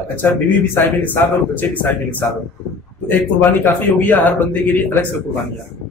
اچھا، بیوی بھی صاحب نصاب ہے اور بچے بھی صاحب نصاب ہے، تو ایک قربانی کافی ہوگی یا ہر بندے کے لیے الگ سے قربانی ہے؟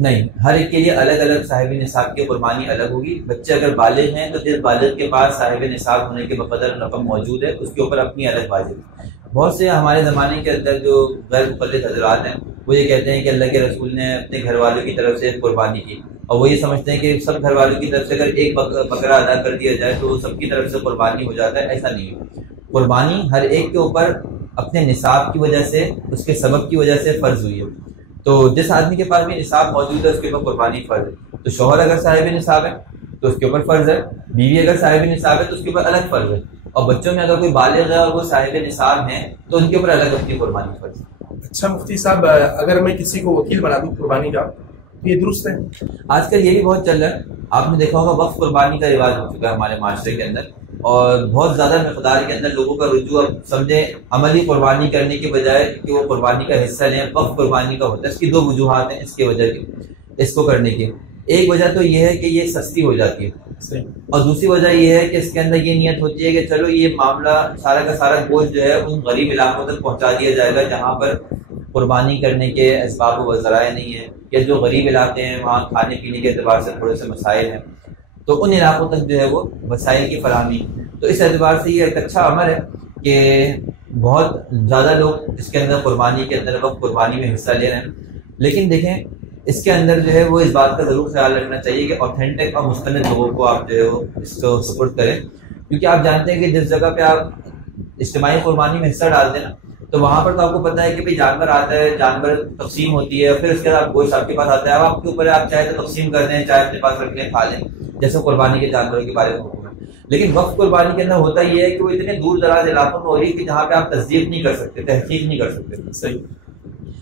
نہیں، ہر ایک کے لیے الگ الگ صاحب نصاب کی قربانی الگ ہوگی۔ بچے اگر بالغ ہیں تو جس بالغ کے پاس صاحب نصاب ہونے کے بقدر رقم موجود ہے اس کے اوپر اپنی الگ واجب ہے۔ بہت سے ہمارے زمانے کے اندر جو غیر مقلد حضرات ہیں وہ یہ کہتے ہیں کہ اللہ کے رسول نے اپنے گھر والوں کی طرف سے قربانی کی، اور وہ یہ سمجھتے ہیں کہ سب گھر والوں کی طرف سے اگر ایک بکرا ادا کر دیا جائے تو وہ سب کی طرف سے قربانی ہو جاتا ہے۔ ایسا نہیں ہے، قربانی ہر ایک کے اوپر اپنے نصاب کی وجہ سے، اس کے سبب کی وجہ سے فرض ہوئی ہے۔ تو جس آدمی کے پاس بھی نصاب موجود ہے اس کے اوپر قربانی فرض ہے۔ تو شوہر اگر صاحب نصاب ہے تو اس کے اوپر فرض ہے، بیوی اگر صاحب نصاب ہے تو اس کے اوپر الگ فرض ہے، اور بچوں میں اگر کوئی بالغ ہے اور وہ صاحب نصاب ہیں تو ان کے اوپر الگ اپنی قربانی فرض ہے۔ اچھا مفتی صاحب، اگر میں کسی کو وکیل بنا دوں قربانی کا تو یہ درست ہے؟ آج کل یہ بھی بہت چل رہا ہے، آپ نے دیکھا ہوگا وقف قربانی کا رواج ہو چکا ہے ہمارے معاشرے کے اندر، اور بہت زیادہ مقدار کے اندر لوگوں کا رجوع اب سمجھیں عملی قربانی کرنے کے بجائے کہ وہ قربانی کا حصہ لیں، وقف قربانی کا ہوتا ہے۔ اس کی دو وجوہات ہیں اس کی وجہ کی اس کو کرنے کی۔ ایک وجہ تو یہ ہے کہ یہ سستی ہو جاتی ہے، اور دوسری وجہ یہ ہے کہ اس کے اندر یہ نیت ہوتی ہے کہ چلو یہ معاملہ سارا کا سارا گوشت جو ہے ان غریب علاقوں تک پہنچا دیا جائے گا جہاں پر قربانی کرنے کے اسباب و ذرائع نہیں ہیں، یا جو غریب علاقے ہیں وہاں کھانے پینے کے اعتبار سے تھوڑے سے مسائل ہیں، تو ان علاقوں تک جو ہے وہ وسائل کی فراہمی۔ تو اس اعتبار سے یہ ایک اچھا عمل ہے کہ بہت زیادہ لوگ اس کے اندر قربانی کے اندر وقت قربانی میں حصہ لے رہے ہیں۔ لیکن دیکھیں اس کے اندر جو ہے وہ اس بات کا ضرور خیال رکھنا چاہیے کہ اوتھینٹک اور مستند لوگوں کو آپ جو ہے وہ اس کو سپورٹ کریں، کیونکہ آپ جانتے ہیں کہ جس جگہ پہ آپ اجتماعی قربانی میں حصہ ڈالتے ہیں نا، تو وہاں پر تو آپ کو پتہ ہے کہ بھئی جانور آتا ہے، جانور تقسیم ہوتی ہے، پھر اس کے بعد آپ گوشت آپ کے پاس آتا ہے، اب آپ کے اوپر آپ چاہے تو تقسیم کر دیں، چاہے اپنے پاس رکھ لیں کھا لیں، جیسے قربانی کے جانوروں کے بارے میں حکم ہے۔ لیکن وقف قربانی کے اندر ہوتا یہ ہے کہ وہ اتنے دور دراز علاقوں میں ہو رہی ہے کہ جہاں پہ آپ تصدیق نہیں کر سکتے، تحقیق نہیں کر سکتے۔ صحیح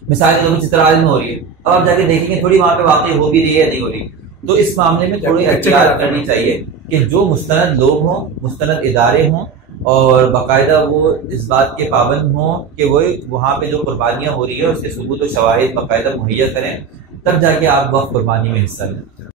مثال کے طور پر چترال میں ہو رہی ہے، اب آپ جا کے دیکھیں گے تھوڑی وہاں پہ واقعی ہو بھی رہی ہے یا نہیں ہو رہی، تو اس معاملے میں تھوڑی احتیاط کرنی چاہیے کہ جو مستند لوگ ہوں، مستند ادارے ہوں، اور باقاعدہ وہ اس بات کے پابند ہوں کہ وہ وہاں پہ جو قربانیاں ہو رہی ہے اس کے ثبوت و شواہد باقاعدہ مہیا کریں، تب جا کے آپ وقف قربانی میں حصہ لیں۔